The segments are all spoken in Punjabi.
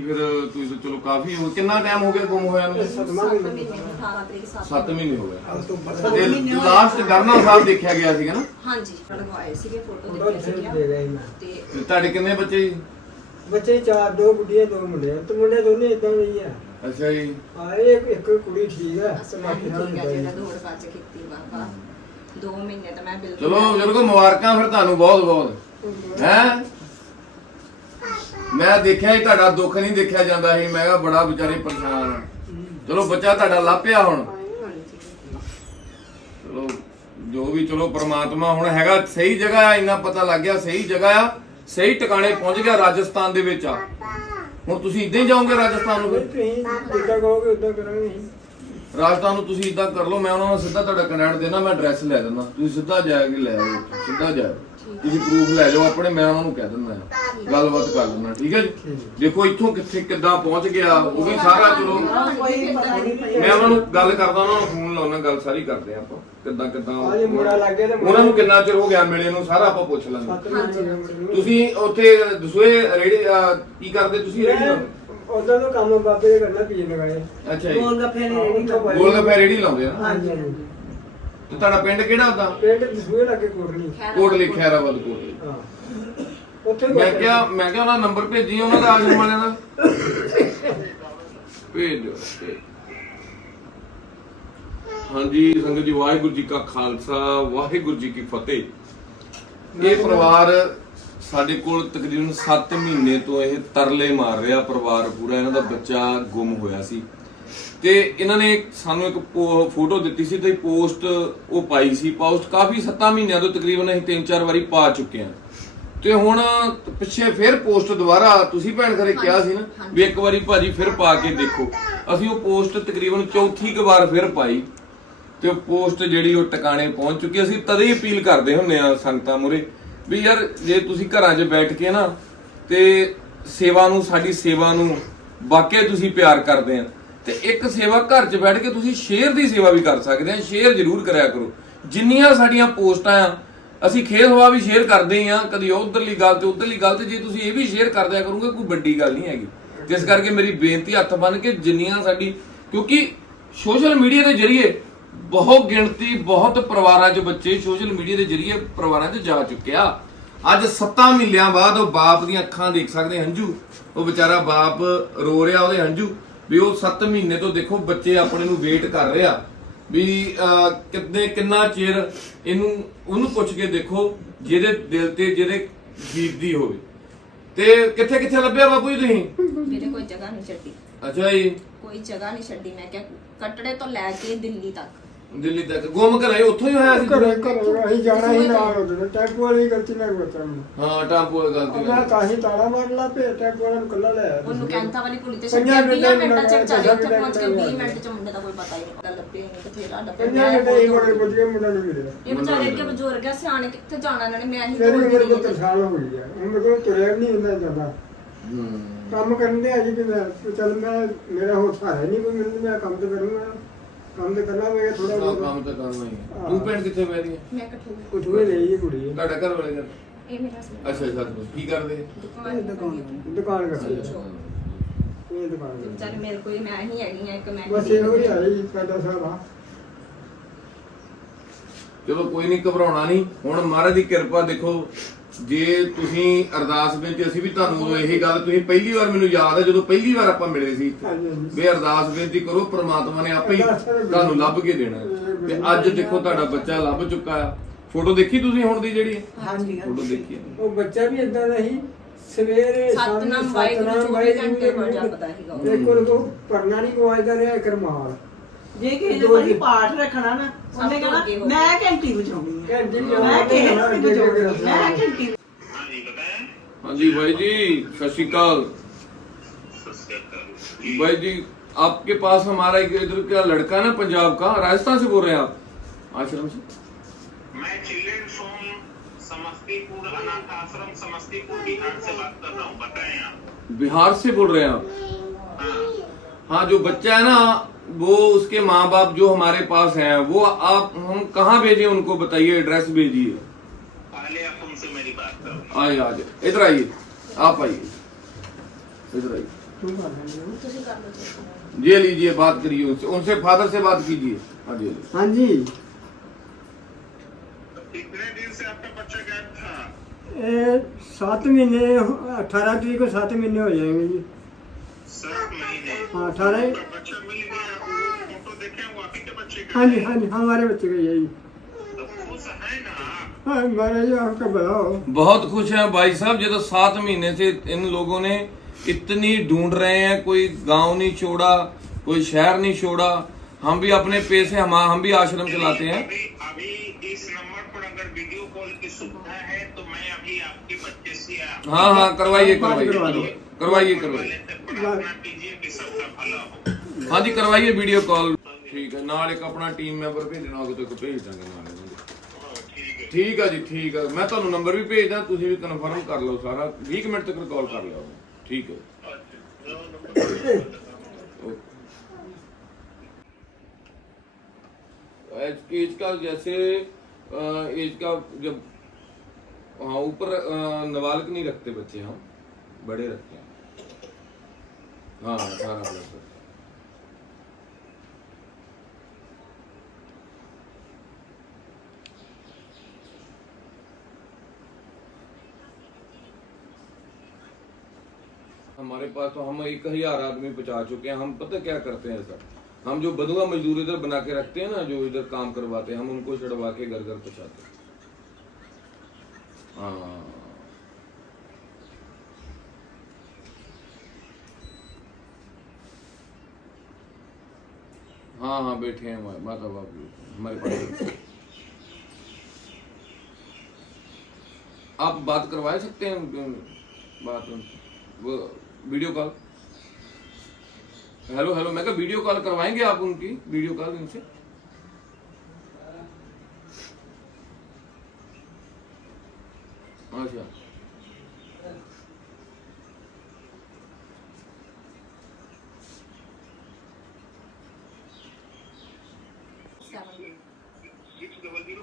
ਫਿਰ ਤੁਸੀਂ ਤਾਂ ਚਲੋ ਕਾਫੀ ਹੋ ਕਿੰਨਾ ਟਾਈਮ ਹੋ ਗਿਆ ਗੁੰਮ ਹੋਇਆ ਨੂੰ? ਸੱਤਵਾਂ ਸੱਤ ਮਹੀਨਾ ਮਹੀਨੇ 18 ਤਰੀਕ ਸੱਤ 7 ਮਹੀਨੇ। ਹੋ ਗਏ। ਤੇ ਲਾਸਟ ਗਰਨਾ ਸਾਹਿਬ ਦੇਖਿਆ ਗਿਆ ਸੀਗਾ ਨਾ? ਹਾਂਜੀ ਲਗਵਾਏ ਸੀਗੇ ਫੋਟੋ ਦੇਖਿਆ ਸੀਗਾ। ਤੇ ਤੁਹਾਡੇ ਕਿੰਨੇ ਬੱਚੇ ਜੀ? ਬੱਚੇ ਚਾਰ ਦੋ ਗੁੱਡੀਆਂ ਦੋ ਮੁੰਡੇ। ਆ ਤੇ ਮੁੰਡੇ ਦੋਨੇ ਇਦਾਂ ਹੀ ਆ। ਅੱਛਾ ਜੀ। ਆ ਇੱਕ ਇੱਕ ਕੁੜੀ ਠੀਕ ਆ। ਠੀਕ ਹੈ ਜਿਹੜਾ ਦੌੜ ਭੱਜ ਕੀਤੀ ਬਾਬਾ 2 ਮਹੀਨੇ ਤਾਂ ਮੈਂ ਬਿਲਕੁਲ ਚਲੋ ਬਜ਼ੁਰਗੋ ਮੁਬਾਰਕਾਂ ਫਿਰ ਤੁਹਾਨੂੰ ਬਹੁਤ ਬਹੁਤ ਹੈ? ਮੈਂ ਦੇਖਿਆ ਹੀ ਤੁਹਾਡਾ ਦੁੱਖ ਨਹੀਂ ਦੇਖਿਆ ਜਾਂਦਾ ਸੀ। ਮੈਂ ਕਿਹਾ ਬੜਾ ਵਿਚਾਰੇ ਪਰੇਸ਼ਾਨ ਆ। ਚਲੋ ਬੱਚਾ ਤੁਹਾਡਾ ਲੱਭਿਆ ਹੁਣ। ਚਲੋ, ਜੋ ਵੀ, ਚਲੋ ਪ੍ਰਮਾਤਮਾ ਹੁਣ ਹੈਗਾ, ਸਹੀ ਜਗ੍ਹਾ ਆ, ਇੰਨਾ ਪਤਾ ਲੱਗ ਗਿਆ, ਸਹੀ ਜਗ੍ਹਾ ਆ, ਸਹੀ ਟਿਕਾਣੇ ਪਹੁੰਚ ਗਿਆ ਰਾਜਸਥਾਨ ਦੇ ਵਿੱਚ ਆ। ਹੁਣ ਤੁਸੀਂ ਇਦਾਂ ਹੀ ਜਾਓਗੇ ਰਾਜਸਥਾਨ ਨੂੰ ਫਿਰ? ਤੁਸੀਂ ਜਿੱਦਾਂ ਕਹੋਗੇ, ਉਦਾਂ ਕਰਾਂਗੇ ਅਸੀਂ। ਰਾਜਸਥਾਨ ਨੂੰ ਤੁਸੀਂ ਇਦਾਂ ਕਰ ਲਓ ਮੈਂ ਉਹਨਾਂ ਨੂੰ ਸਿੱਧਾ ਤੁਹਾਡਾ ਕੰਟੈਕਟ ਦੇਣਾ ਮੈਂ ਐਡਰੈਸ ਲੈ ਦਿੰਦਾ। ਤੁਸੀਂ ਸਿੱਧਾ ਜਾ ਕੇ ਲੈ ਆਓ ਸਿੱਧਾ ਜਾਓ ਤੁਸੀਂ ਪ੍ਰੂਫ ਲੈ ਜਾਓ ਆਪਣੇ ਮੈਂ ਉਹਨਾਂ ਨੂੰ ਕਹਿ ਦਿੰਦਾ। ਗੱਲਬਾਤ ਕਰ ਦਿੰਦਾ ਠੀਕ ਹੈ ਜੀ? ਦੇਖੋ ਇੱਥੋਂ ਕਿੱਥੇ ਕਿੱਦਾਂ ਪਹੁੰਚ ਗਿਆ ਉਹ ਵੀ ਸਾਰਾ ਚਲੋ। ਮੈਂ ਉਹਨਾਂ ਨੂੰ ਗੱਲ ਕਰਦਾ ਉਹਨਾਂ ਨੂੰ ਫੋਨ ਲਾਉਣਾ ਗੱਲ ਸਾਰੀ ਕਰਦੇ ਆਪਾਂ ਕਿੱਦਾਂ ਕਿੱਦਾਂ ਆ ਜੇ ਮੁੰਡਾ ਲੱਗ ਗਿਆ ਤੇ ਉਹਨਾਂ ਨੂੰ ਕਿੰਨਾ ਚਿਰ ਹੋ ਗਿਆ ਮਿਲੇ ਨੂੰ ਸਾਰਾ ਆਪਾਂ ਪੁੱਛ ਲਾਂਗੇ ਤੁਸੀਂ ਉੱਥੇ ਦਸੂਏ ਰੇੜੀ ਕੀ ਕਰਦੇ ਤੁਸੀਂ ਰੇੜੀ ਉਦਾਂ ਤੋਂ ਕੰਮ ਬਾਬੇ ਦੇ ਕਰਨਾ ਪੀਣ ਲਗਾਏ। ਅੱਛਾ ਜੀ। ਗੋਲ ਗੱਪੇ ਨੇ ਰੇੜੀ ਲਾਈ। ਗੋਲ ਗੱਪੇ ਰੇੜੀ ਲਾਉਂਦੇ ਆ ਹਾਂਜੀ ਹਾਂਜੀ। ਤੇ ਤੁਹਾਡਾ ਪਿੰਡ ਕਿਹੜਾ ਹੁੰਦਾ ਪਿੰਡ ਦਸੂਏ ਲੱਗੇ ਕੋਟਲੀ। ਕੋਟ ਲਿਖਿਆ ਰਵਦ ਕੋਟ ਹਾਂ। ਉੱਥੇ ਮੈਂ ਕਿਹਾ ਮੈਂ ਕਿਹਾ ਉਹਨਾਂ ਨੰਬਰ ਭੇਜੀ ਉਹਨਾਂ ਦਾ ਆਸ਼ਰਮ ਵਾਲਿਆਂ ਦਾ। ਭੇਜ ਦਿਓ ਭੇਜ। ਹਾਂਜੀ ਸੰਗਤ ਜੀ ਵਾਹਿਗੁਰੂ ਜੀ ਕਾ ਖਾਲਸਾ ਵਾਹਿਗੁਰੂ ਜੀ ਕੀ ਫਤਿਹ। ਇਹ ਪਰਿਵਾਰ ਸਾਡੇ ਕੋਲ ਤਕਰੀਬਨ 7 ਮਹੀਨੇ ਤੋਂ ਇਹ ਤਰਲੇ ਮਾਰ ਰਿਹਾ ਪਰਿਵਾਰ ਪੂਰਾ ਇਹਨਾਂ ਦਾ ਬੱਚਾ ਗੁੰਮ ਹੋਇਆ ਸੀ। ਤੇ ਇਹਨਾਂ ਨੇ ਸਾਨੂੰ ਇੱਕ ਫੋਟੋ ਦਿੱਤੀ ਸੀ ਤੇ ਪੋਸਟ ਉਹ ਪਾਈ ਸੀ। ਪੋਸਟ ਕਾਫੀ 7 ਮਹੀਨਿਆਂ ਤੋਂ ਤਕਰੀਬਨ ਅਸੀਂ 3-4 ਵਾਰੀ ਪਾ ਚੁੱਕੇ ਹਾਂ। ਤੇ ਹੁਣ ਪਿੱਛੇ ਫਿਰ ਪੋਸਟ ਦੁਬਾਰਾ ਤੁਸੀਂ ਭੈਣ ਘਰੇ ਕਿਹਾ ਸੀ ਨਾ ਵੀ ਇੱਕ ਵਾਰੀ ਭਾਜੀ ਫਿਰ ਪਾ ਕੇ ਦੇਖੋ। ਅਸੀਂ ਉਹ ਪੋਸਟ ਤਕਰੀਬਨ ਚੌਥੀ ਕੁ ਵਾਰ ਫਿਰ ਪਾਈ। ਤੇ ਉਹ ਪੋਸਟ ਜਿਹੜੀ ਉਹ ਟਿਕਾਣੇ ਪਹੁੰਚ ਚੁੱਕੀ ਅਸੀਂ ਤਦੇ ਹੀ ਅਪੀਲ ਕਰਦੇ ਹੁੰਨੇ ਆ ਸੰਗਤਾਂ ਮੁਰੇ ਵੀ ਯਾਰ ਜੇ ਤੁਸੀਂ ਘਰਾਂ 'ਚ ਬੈਠ ਕੇ ਨਾ ਤੇ ਸੇਵਾ ਨੂੰ, ਸਾਡੀ ਸੇਵਾ ਨੂੰ ਵਾਕਿਆ ਤੁਸੀਂ ਪਿਆਰ ਕਰਦੇ ਆ। ਤੇ ਇੱਕ ਸੇਵਾ ਘਰ 'ਚ ਬੈਠ ਕੇ ਤੁਸੀਂ ਸ਼ੇਅਰ ਦੀ ਸੇਵਾ ਵੀ ਕਰ ਸਕਦੇ ਆ। ਸ਼ੇਅਰ ਜ਼ਰੂਰ ਕਰਿਆ ਕਰੋ। ਜਿੰਨੀਆਂ ਸਾਡੀਆਂ ਪੋਸਟਾਂ ਆ, ਅਸੀਂ ਖੇਤ ਹਵਾ ਵੀ ਸ਼ੇਅਰ ਕਰਦੇ ਹੀ ਆ। ਕਦੀ ਉਧਰਲੀ ਗੱਲ ਤੇ ਉਧਰਲੀ ਗੱਲ ਤੇ ਜੇ ਤੁਸੀਂ ਇਹ ਵੀ ਸ਼ੇਅਰ ਕਰਦਿਆ ਕਰੋਗੇ, ਕੋਈ ਵੱਡੀ ਗੱਲ ਨਹੀਂ ਹੈਗੀ। ਜਿਸ ਕਰਕੇ ਮੇਰੀ ਬੇਨਤੀ ਹੱਥ ਬੰਨ ਕੇ ਜਿੰਨੀਆਂ ਸਾਡੀ, ਕਿਉਂਕਿ ਸੋਸ਼ਲ ਮੀਡੀਆ ਦੇ ਜ਼ਰੀਏ ਬਹੁਤ ਗਿਣਤੀ ਬਹੁਤ ਪਰਿਵਾਰਾਂ 'ਚ ਬੱਚੇ ਸੋਸ਼ਲ ਮੀਡੀਆ ਦੇ ਜ਼ਰੀਏ ਪਰਿਵਾਰਾਂ 'ਚ ਜਾ ਚੁੱਕਿਆ। ਅੱਜ 7 ਮਹੀਨਿਆਂ ਬਾਅਦ ਉਹ ਬਾਪ ਦੀਆਂ ਅੱਖਾਂ ਦੇਖ ਸਕਦੇ ਹੰਝੂ। ਉਹ ਵਿਚਾਰਾ ਬਾਪ ਰੋ ਰਿਹਾ ਉਹਦੇ ਹੰਝੂ। ਵੀ ਉਹ 7 ਮਹੀਨੇ ਤੋਂ ਦੇਖੋ ਬੱਚੇ ਆਪਣੇ ਨੂੰ ਵੇਟ ਕਰ ਰਿਹਾ। ਵੀ ਕਿੰਨੇ ਕਿੰਨਾ ਚਿਰ ਇਹਨੂੰ ਉਹਨੂੰ ਪੁੱਛ ਕੇ ਦੇਖੋ ਜਿਹਦੇ ਦਿਲ ਤੇ ਜਿਹਦੇ ਬੀਤਦੀ ਹੋਵੇ। ਤੇ ਕਿੱਥੇ ਕਿੱਥੇ ਲੱਭਿਆ ਬਾਪੂ ਜੀ ਤੁਸੀਂ? ਮੇਰੇ ਕੋਈ ਜਗ੍ਹਾ ਨਹੀਂ ਛੱਡੀ। ਅੱਛਾ ਜੀ। ਕੋਈ ਜਗ੍ਹਾ ਨਹੀਂ ਛੱਡੀ ਮੈਂ ਕਿਹਾ ਕੱਟੜੇ ਤੋਂ ਲੈ ਕੇ ਦਿੱਲੀ ਤੱਕ। ਦਿੱਲੀ ਤੱਕ। ਗੁੰਮ ਘਰੇ ਉੱਥੋਂ ਹੀ ਹੋਇਆ ਸੀ ਘਰੇ ਘਰੇ ਅਸੀਂ ਜਾਣਾ ਹੀ ਨਾਲ ਉਹਦੇ ਟੈਂਪੂ ਵਾਲੀ ਗਲਤੀ ਨਾਲ ਬਤਾ ਮੈਂ ਹਾਂ ਟਾਂਪੂ ਦੀ ਗਲਤੀ ਮੈਂ ਕਾਹੀ ਤਾਲਾ ਮਾਰ ਲਾ ਪੇ ਟੈਂਪੂ ਵਾਲਾ ਨੂੰ ਕੱਲਾ ਲੈ ਆਇਆ ਉਹਨੂੰ ਕੈਂਥਾ ਵਾਲੀ ਪੁਲੀ ਤੇ ਪੰਜਾਂ ਛੱਡਿਆ 20 ਮਿੰਟਾਂ ਮਿੰਟਾਂ ਚ ਚ ਵਿਚਾਰੇ ਉੱਥੇ ਪੰਜਾਂ ਪਹੁੰਚ ਕੇ ਮਿੰਟਾਂ 20 ਮਿੰਟ ਚ ਮੁੰਡੇ ਦਾ ਕੋਈ ਪਤਾ ਹੀ ਨਹੀਂ ਪਤਾ ਲੱਭੇ ਨਹੀਂ ਬਥੇਰਾ ਲੱਭੇ ਪੰਜਾਂ ਮਿੰਟ ਹੀ ਬੜੇ ਵਧੀਆ ਮੁੰਡਾ ਨੂੰ ਮਿਲਿਆ। ਇਹ ਵਿਚਾਰੇ ਅੱਗੇ ਬਜ਼ੁਰਗ ਆ ਸਿਆਣੇ ਕਿੱਥੇ ਜਾਣਾ ਇਹਨਾਂ ਨੇ? ਮੈਂ ਹੀ ਤੇਰੀ ਉਮਰ ਕੋ ਸਾਲ ਹੋ ਗਈ ਹੈ ਉਮਰ ਕੋ ਤੁਰਿਆ ਨਹੀਂ ਹੁੰਦਾ ਜਾਂਦਾ ਹੂੰ। ਕੰਮ ਕਰਨ ਦੇ ਅਜੇ ਵੀ ਮੈਂ ਚੱਲ ਮੈਂ ਮੇਰਾ ਹੋਰ ਸਹਾਰਾ ਨਹੀਂ ਕੋਈ ਮੈਨੂੰ ਮੈਂ ਕੰਮ ਤੇ ਕਰੂੰਗਾ। ਕੰਮ ਤੇ ਕਰਨਾ ਮੈਂ ਥੋੜਾ ਆਹ ਬਹੁਤ। ਕੰਮ ਤਾਂ ਕਰਨਾ ਹੀ ਹੈ। ਤੂੰ ਪਿੰਡ ਕਿੱਥੇ ਪੈ ਰਹੀ ਹੈ? ਮੈਂ ਇਕੱਠੇ ਕੁਠੂਏ ਲਈ ਇਹ ਕੁੜੀ ਹੈ ਤੁਹਾਡਾ ਘਰ ਵਾਲੇ ਘਰ? ਇਹ ਮੇਰਾ ਸੀ ਅੱਛਾ ਅੱਛਾ ਕੀ ਕਰਦੇ? ਦੁਕਾਨ ਦੁਕਾਨ ਦੁਕਾਨ ਕਰਦੀ ਹੈ। ਅੱਛਾ। ਇਹ ਦੁਕਾਨ ਕਰਦੀ ਵਿਚਾਰੇ ਮੇਰੇ ਕੋਈ ਮੈਂ ਹੀ ਹੈਗੀ ਆ ਇੱਕ ਮੈਂ ਬਸ ਇਹ ਹੋ। ਰਿਹਾ ਜੀ ਸਾਡਾ ਸਾਹਿਬ ਆ ਚਲੋ ਕੋਈ ਨਹੀਂ ਘਬਰਾਉਣਾ ਨਹੀਂ ਹੁਣ ਮਹਾਰਾਜ ਦੀ ਕਿਰਪਾ ਦੇਖੋ ਜੇ ਤੁਸੀਂ ਅਰਦਾਸ ਵਿੱਚ ਅਸੀਂ ਵੀ ਤੁਹਾਨੂੰ ਇਹ ਗੱਲ ਤੁਸੀਂ ਪਹਿਲੀ ਵਾਰ ਮੈਨੂੰ ਯਾਦ ਹੈ ਜਦੋਂ ਪਹਿਲੀ ਵਾਰ ਆਪਾਂ ਮਿਲੇ ਸੀ। ਵੀ ਅਰਦਾਸ ਬੇਨਤੀ ਕਰੋ ਪ੍ਰਮਾਤਮਾ ਨੇ ਆਪੇ ਹੀ ਤੁਹਾਨੂੰ ਲੱਭ ਕੇ ਦੇਣਾ। ਤੇ ਅੱਜ ਦੇਖੋ ਤੁਹਾਡਾ ਬੱਚਾ ਲੱਭ ਚੁੱਕਾ ਆ ਫੋਟੋ ਦੇਖੀ ਤੁਸੀਂ ਹੁਣ ਦੀ ਜਿਹੜੀ? ਹਾਂਜੀ ਫੋਟੋ ਦੇਖੀ। ਉਹ ਬੱਚਾ ਵੀ ਇਦਾਂ ਦਾ ਹੀ ਸਵੇਰੇ ਸਤਨਾਮ ਵਾਹਿਗੁਰੂ ਘੰਟੇ ਬਾਅਦ ਜਪਦਾ ਸੀਗਾ। ਉਹ ਕੋ ਪਰਨਾ ਨਹੀਂ ਗਵਾਜਦਾ ਰਿਹਾ ਕਰਮਾਲ ਜੇ ਕਿਸੇ ਨੇ ਕੋਈ ਪਾਠ ਰੱਖਣਾ ਨਾ ਉਹਨੇ ਸਭ ਤੋਂ ਅੱਗੇ ਹੋ। ਕਹਿਣਾ ਮੈਂ ਘੰਟੀ ਵਜਾਉਣੀ ਹੈ ਘੰਟੀ ਮੈਂ ਕਿਸੇ ਨੂੰ ਨਹੀਂ ਵਜਾਉਣੀ ਮੈਂ ਘੰਟੀ ਹਾਂਜੀ भाई जी सत श्रीकाल भाई जी आपके पास हमारा एक इधर का लड़का है ना पंजाब का राजस्थान से बोल रहे हैं आप आश्रम से मैं चिल्ड्रन होम समस्तीपुर अनाथ आश्रम समस्तीपुर बिहार से बात कर रहा हूँ बताएं आप बिहार से बोल रहे हैं आप हाँ, हाँ जो बच्चा है ना वो उसके माँ बाप जो हमारे पास हैं वो आप हम कहाँ भेजे उनको? बताइए एड्रेस भेजिए। आइए आइए। इधर आइए। आप आइए। इधर आइए। जी लीजिए बात करिए उनसे। उनसे फादर से बात कीजिए। हाँ जी हाँ जी। सात महीने अठारह तरीक को सात महीने हो जाएँगे जी। सात महीने? हाँ, अठारह ही जी हाँ जी हमारे बच्चे का यही। खुश है महाराज आपका भला बहुत खुश हैं भाई साहब जो तो सात महीने से इन लोगों ने इतनी ढूंढ रहे हैं कोई गाँव नहीं छोड़ा कोई शहर नहीं छोड़ा। हम भी अपने पैसे हम हम भी आश्रम चलाते हैं। अभी अभी इस नंबर पर अगर वीडियो कॉल की सुविधा है तो मैं अभी आपके बच्चे से हाँ हाँ करवाइए बात करवा करवाइए करवाइए करवाइए। लेते हैं, प्रार्थना कीजिए कि सबका भला हो। हाँ जी करवाइए वीडियो कॉल ਠੀਕ ਹੈ ਨਾਲ ਇੱਕ ਆਪਣਾ ਟੀਮ ਮੈਂਬਰ ਭੇਜਣਾ ਹੋਵੇ ਤਾਂ ਇੱਕ ਭੇਜ ਦਾਂਗੇ ਨਾਲ ਇਹਨਾਂ ਦੇ हाँ, ठीक है ਠੀਕ ਹੈ ਜੀ ਠੀਕ ਹੈ ਮੈਂ ਤੁਹਾਨੂੰ ਨੰਬਰ ਵੀ ਭੇਜਦਾ ਤੁਸੀਂ ਵੀ ਕਨਫਰਮ ਕਰ ਲਓ ਸਾਰਾ 20 ਕੁ ਮਿੰਟ ਤੱਕ ਕਾਲ ਕਰ ਲਿਓ ਠੀਕ ਹੈ एज एज का जैसे एज का जब हाँ ऊपर अ, नाबालिग नहीं रखते बच्चे हम बड़े रखते हैं हाँ अठारह प्लस हमारे पास तो हम एक हज़ार आदमी पहुँचा चुके हैं। हम पता क्या करते हैं, सर? हम जो बदुआ मजदूर इधर बना के रखते हैं ना, जो इधर काम करवाते हैं, हम उनको चढ़वा के घर घर पहुंचाते हैं। हाँ। हाँ हाँ बैठे हैं हमारे, माता बाप हमारे पास। आप बात करवा सकते हैं बात वो वीडियो कॉल। हेलो हेलो मैं कहा वीडियो कॉल करवाएँगे आप उनकी? वीडियो कॉल इनसे? अच्छा। सेवन सिक्स डबल ज़ीरो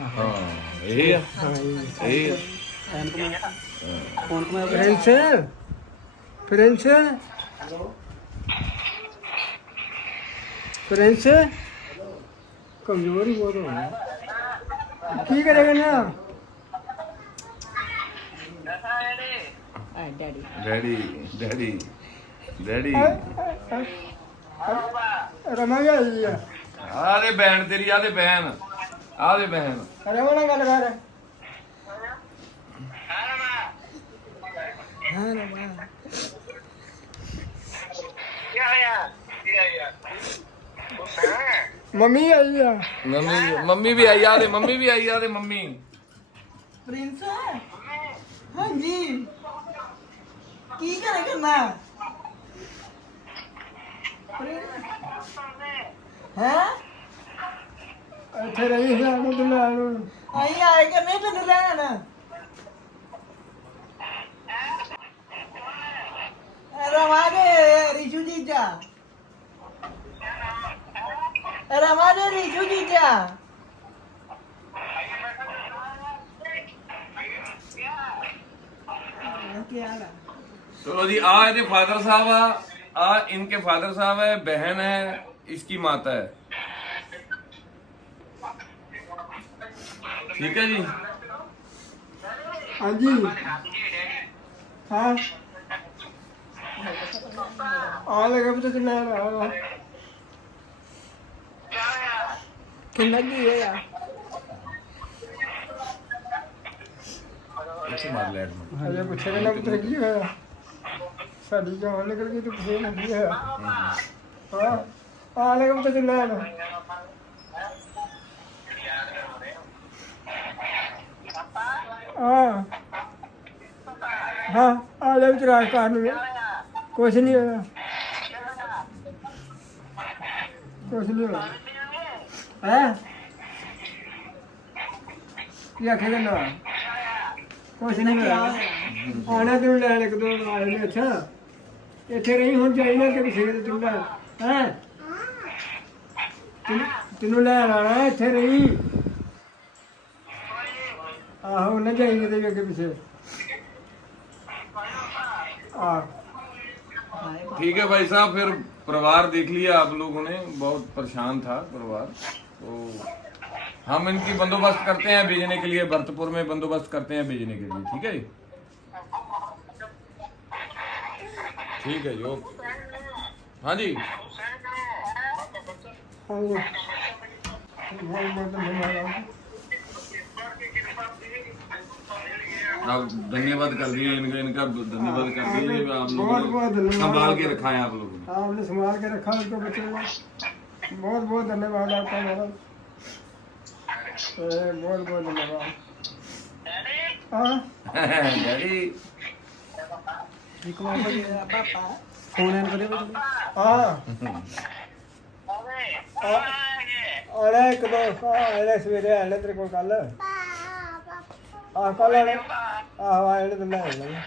ਹਾਂ ਇਹ ਤੇਰੀ ਆ। ਤੇ ਆ ਦੇ ਬਹਿਣ। ਰਮਾ ਨਾਲ ਗੱਲ ਕਰ। ਮੰਮੀ ਆਈ ਆ। ਮੰਮੀ ਮੰਮੀ ਵੀ ਆਈ ਆ ਤੇ ਮੰਮੀ ਵੀ ਆਈ ਆ ਤੇ ਮੰਮੀ। ਪ੍ਰਿੰਸ? ਹਾਂਜੀ। ਕੀ ਕਰੇ ਕਰਨਾ ਹੈ? ਇੱਥੇ ਰਹੀ ਹੈ ਨੂੰ ਤੇ ਲੈਣ ਨੂੰ ਆਈ ਆਏ ਕਰਨੇ ਤੈਨੂੰ ਲੈਣ ਰਵਾਗੇ ਰਿਸ਼ੂ ਜੀਜਾ ਰਵਾਗੇ ਰਿਸ਼ੂ ਜੀਜਾ ਕੀ ਹਾਲ ਹੈ चलो जी आ ਇਹਦੇ फादर साहब आ आ इनके फादर साहब है बहन है इसकी माता है ਠੀਕ ਹੈ ਜੀ ਹਾਂਜੀ ਹਾਂ ਆ ਲਗਾ ਬਤ ਕਿੰਨਾ ਆ ਕਿੰਨਾ ਕੀ ਹੋਇਆ ਇੱਥੇ ਮਾਰ ਲੈਣ ਨੂੰ ਅਜੇ ਪੁੱਛੇ ਨਾ ਬਤ ਕੀ ਹੋਇਆ ਸਾਡੀ ਜਾਨ ਨਿਕਲ ਗਈ ਤੇ ਪੁੱਛੇ ਨਾ ਕੀ ਹੋਇਆ ਹਾਂ ਆ ਲਗਾ ਬਤ ਕਿੰਨਾ ਆ ਹਾਂ। ਹਾਂ ਆ ਲੈ ਵਿਚ ਰਾਜ ਕਰਨ ਨੂੰ ਕੁਛ ਨਹੀਂ ਹੋਇਆ। ਕੁਛ ਨਹੀਂ ਹੋਇਆ। ਹੈ? ਕੀ ਆਖੇ ਨਾ ਕੁਛ ਨਹੀਂ ਹੋਇਆ। ਆਣਾ ਤੈਨੂੰ ਲੈਣ ਇੱਕ ਦੋ ਨਾਲ ਨੇ ਅੱਛਾ ਇੱਥੇ ਰਹੀ, ਹੁਣ ਜਾਈ ਨਾ ਕਿ ਸ਼ੇਰ ਤੈਨੂੰ ਲੈ ਹੈ? ਤੈਨੂੰ ਲੈ ਆਣਾ ਇੱਥੇ ਰਹੀ। आहो न जाएँगे देवी के पीछे। ठीक है भाई साहब फिर परिवार देख लिया आप लोगों ने। बहुत परेशान था परिवार। तो हम इनकी बंदोबस्त करते हैं भेजने के लिए भरतपुर में बंदोबस्त करते हैं भेजने के लिए। ठीक है ठीक है जो हाँ जी? हाँ आप धन्यवाद कर दिए इनका इनका धन्यवाद कर दिए आप लोगों ने संभाल के रखा है आप लोगों ने आपने संभाल के रखा उसको बच्चे को। बहुत बहुत धन्यवाद आपका महाराज। बहुत बहुत धन्यवाद। हाँ? डैडी। देखो पापा फ़ोन इन करियो हाँ। अरे कदो हाँ, अरे सवेरे आए तेरे को कल। ਆ ਕੱਲ ਆਣਾ ਆਹ ਆਣਾ ਤੇ ਲੈ ਆਣਾ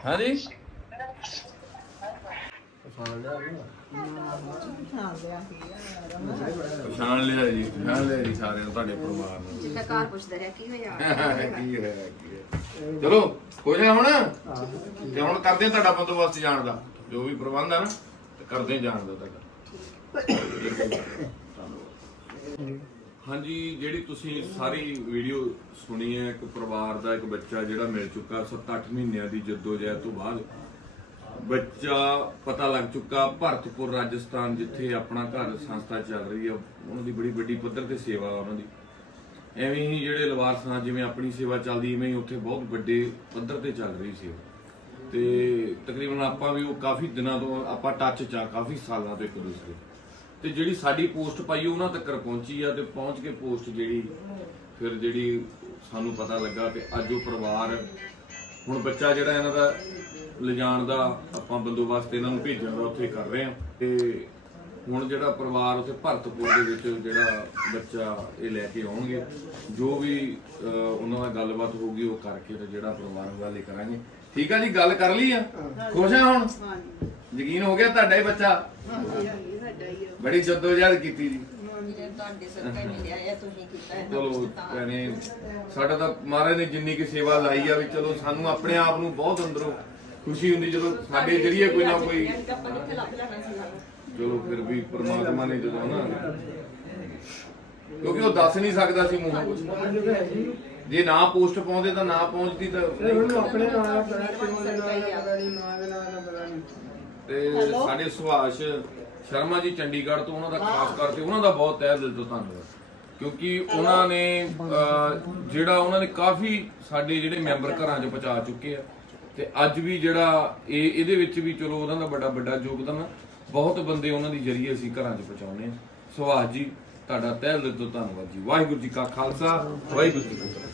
हाँ जी ਪਛਾਣ ਲਿਆ ਜੀ ਪਛਾਣ ਲਿਆ ਜੀ ਸਾਰਿਆਂ ਨੂੰ ਤੁਹਾਡੇ ਪਰਿਵਾਰ ਨੂੰ। ਜਿੱਦਾਂ ਘਰ ਪੁੱਛਦਾ ਰਿਹਾ ਕੀ ਹੋਇਆ? ਕੀ ਹੋਇਆ ਕੀ ਹੋਇਆ। ਚਲੋ ਹੋ ਜਾ ਹੁਣ? ਤੇ ਹੁਣ ਕਰਦੇ ਆ ਤੁਹਾਡਾ ਬੰਦੋਬਸਤ ਜਾਣ ਦਾ। ਜੋ ਵੀ ਪ੍ਰਬੰਧ ਆ ਨਾ ਤੇ ਕਰਦੇ ਆ ਜਾਣ ਦਾ ਤੁਹਾਡਾ। ਹਾਂਜੀ, ਜਿਹੜੀ ਤੁਸੀਂ ਸਾਰੀ ਵੀਡੀਓ ਸੁਣੀ ਹੈ, ਇੱਕ ਪਰਿਵਾਰ ਦਾ ਇੱਕ ਬੱਚਾ ਜਿਹੜਾ ਮਿਲ ਚੁੱਕਾ 7-8 ਮਹੀਨਿਆਂ ਦੀ ਜਦੋਜਹਿਦ ਤੋਂ ਬਾਅਦ, ਬੱਚਾ ਪਤਾ ਲੱਗ ਚੁੱਕਾ, ਭਰਤਪੁਰ, ਰਾਜਸਥਾਨ, ਜਿੱਥੇ ਆਪਣਾ ਘਰ ਸੰਸਥਾ ਚੱਲ ਰਹੀ ਆ ਉਹਨਾਂ ਦੀ ਬੜੀ ਵੱਡੀ ਪੱਧਰ ਤੇ ਸੇਵਾ ਉਹਨਾਂ ਦੀ। ਐਵੇਂ ਹੀ ਜਿਹੜੇ ਲਵਾਰਸਾਂ ਜਿਵੇਂ ਆਪਣੀ ਸੇਵਾ ਚੱਲਦੀ, ਐਵੇਂ ਹੀ ਉੱਥੇ ਬਹੁਤ ਵੱਡੇ ਪੱਧਰ ਤੇ ਚੱਲ ਰਹੀ ਸੀ ਤੇ ਤਕਰੀਬਨ ਆਪਾਂ ਵੀ ਉਹ ਕਾਫੀ ਦਿਨਾਂ ਤੋਂ, ਆਪਾਂ ਟੱਚ ਚ ਆ ਕਾਫੀ ਸਾਲਾਂ ਤੋਂ ਇੱਕ ਦੂਸਰੇ। ਤੇ ਜਿਹੜੀ ਸਾਡੀ ਪੋਸਟ ਪਾਈ ਉਹਨਾਂ ਤੱਕ ਪਹੁੰਚੀ ਆ ਤੇ ਪਹੁੰਚ ਕੇ ਪੋਸਟ ਜਿਹੜੀ ਫਿਰ ਜਿਹੜੀ ਸਾਨੂੰ ਪਤਾ ਲੱਗਾ ਤੇ ਅੱਜ ਉਹ ਪਰਿਵਾਰ ਹੁਣ ਬੱਚਾ ਜਿਹੜਾ ਇਹਨਾਂ ਦਾ ਲਿਜਾਣ ਦਾ ਆਪਾਂ ਬੰਦੋਬਸਤ ਇਹਨਾਂ ਨੂੰ ਭੇਜਣ ਦਾ ਉੱਥੇ ਕਰ ਰਹੇ ਆ। ਤੇ ਹੁਣ ਜਿਹੜਾ ਪਰਿਵਾਰ ਉੱਥੇ ਭਰਤਪੁਰ ਦੇ ਵਿੱਚ ਜਿਹੜਾ ਬੱਚਾ ਇਹ ਲੈ ਕੇ ਆਉਣਗੇ ਜੋ ਵੀ ਉਹਨਾਂ ਨਾਲ ਗੱਲਬਾਤ ਹੋਊਗੀ ਉਹ ਕਰਕੇ ਤੇ ਜਿਹੜਾ ਪਰਿਵਾਰ ਵਾਲੇ ਕਰਾਂਗੇ। ਠੀਕ ਆ ਜੀ ਗੱਲ ਕਰ ਲਈ ਆ? ਖੁਸ਼ ਆ ਹੁਣ? ਯਕੀਨ ਹੋ ਗਿਆ ਤੁਹਾਡਾ ਹੀ ਬੱਚਾ ਬੜੀ ਜਦੋਜਹਿਦ ਕੀਤੀ ਜੀ। ਇਹ ਤੁਹਾਡੇ ਸਦਕਾ ਹੀ ਮਿਲਿਆ ਇਹ ਤੁਸੀਂ ਕੀਤਾ ਹੈ ਚਲੋ ਭੈਣੇ ਸਾਡਾ ਤਾਂ ਮਹਾਰਾਜ ਨੇ ਜਿੰਨੀ ਕੀ ਸੇਵਾ ਲਾਈ ਆ ਵੀ ਚਲੋ ਸਾਨੂੰ ਆਪਣੇ ਆਪ ਨੂੰ ਬਹੁਤ ਅੰਦਰੋਂ ਖੁਸ਼ੀ ਹੁੰਦੀ ਜਦੋਂ ਸਾਡੇ ਜਰੀਏ ਕੋਈ ਨਾ ਕੋਈ ਚਲੋ ਫਿਰ ਵੀ ਪ੍ਰਮਾਤਮਾ ਨੇ ਜਦੋਂ ਨਾ ਕਿਉਂਕਿ ਉਹ ਦੱਸ ਨਹੀਂ ਸਕਦਾ ਸੀ ਮੂੰਹੋਂ ਕੁਝ ਜੇ ਨਾ ਪੋਸਟ ਪਾਉਂਦੇ ਤਾਂ ਨਾ ਪਹੁੰਚਦੀ ਤਾਂ ਆਪਣੇ ਨਾਲ ਕਿਉਂ ਦੇ ਨਾਲ ਦਾ ਪਤਾ ਨਹੀਂ ਮਾਂ ਦੇ ਨਾਲ ਤੇ ਸਾਡੇ ਸੁਭਾਸ਼ ਸ਼ਰਮਾ ਜੀ ਚੰਡੀਗੜ੍ਹ ਤੋਂ ਉਹਨਾਂ ਦਾ ਖਾਸ ਕਰਕੇ ਉਹਨਾਂ ਦਾ ਬਹੁਤ ਤਹਿ ਦਿਲ ਤੋਂ ਧੰਨਵਾਦ। ਕਿਉਂਕਿ ਉਹਨਾਂ ਨੇ ਅਹ, ਜਿਹੜਾ ਉਹਨਾਂ ਨੇ ਕਾਫੀ ਸਾਡੇ ਜਿਹੜੇ ਮੈਂਬਰ ਘਰਾਂ 'ਚ ਪਹੁੰਚਾ ਚੁੱਕੇ ਆ। ਤੇ ਅੱਜ ਵੀ ਜਿਹੜਾ ਇਹ ਇਹਦੇ ਵਿੱਚ ਵੀ ਚਲੋ ਉਹਨਾਂ ਦਾ ਵੱਡਾ ਵੱਡਾ ਯੋਗਦਾਨ ਆ। ਬਹੁਤ ਬੰਦੇ ਉਹਨਾਂ ਦੀ ਜਰੀਏ ਅਸੀਂ ਘਰਾਂ 'ਚ ਪਹੁੰਚਾਉਂਦੇ ਆ। ਸੁਭਾਸ਼ ਜੀ ਤੁਹਾਡਾ ਤਹਿ ਦਿਲ ਤੋਂ ਧੰਨਵਾਦ ਜੀ। ਵਾਹਿਗੁਰੂ ਜੀ ਕਾ ਖਾਲਸਾ ਵਾਹਿਗੁਰੂ ਜੀ ਕੀ ਫਤਿਹ।